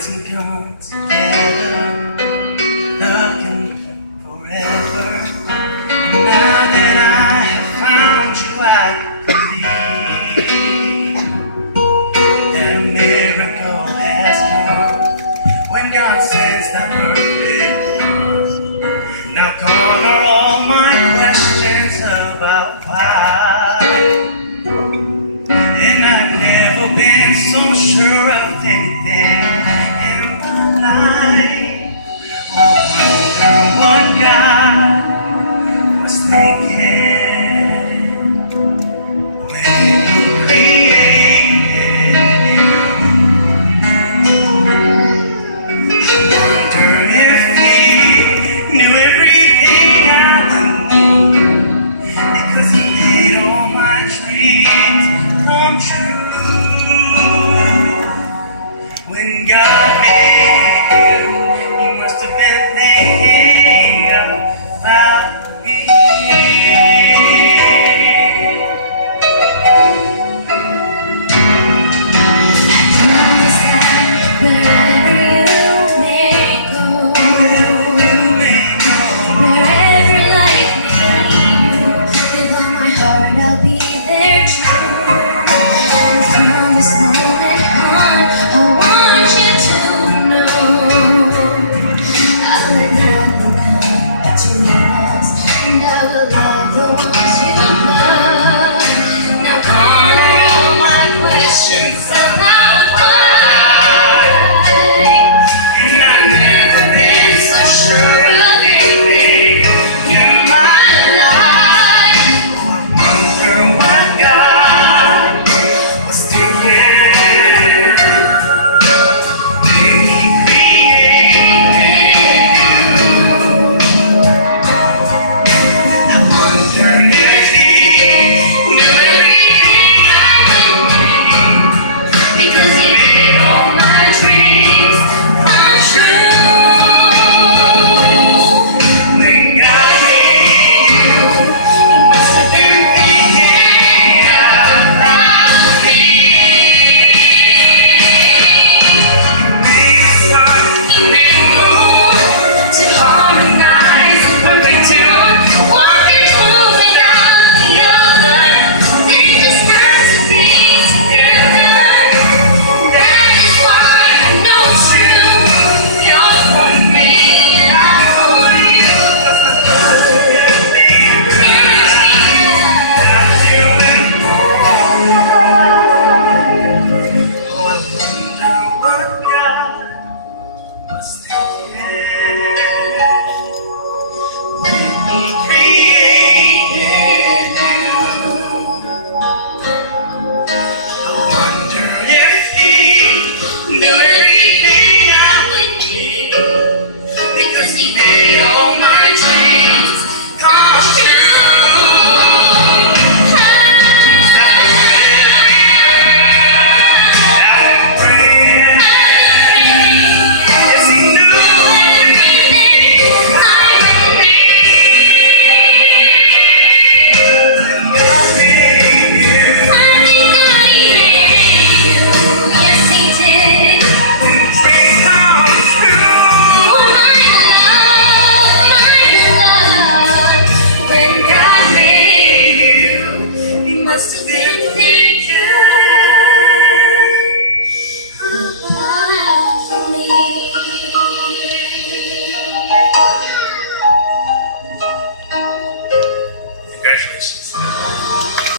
to come together, looking forever. Now that I have found you, I believe that a miracle has come when God sends that perfect love. Now gone are all my questions about why, and I've never been so sure of anything in my life. I wonder what God was thinking when He created you. I wonder if He knew everything I would need, because He made all my dreams come true. When God made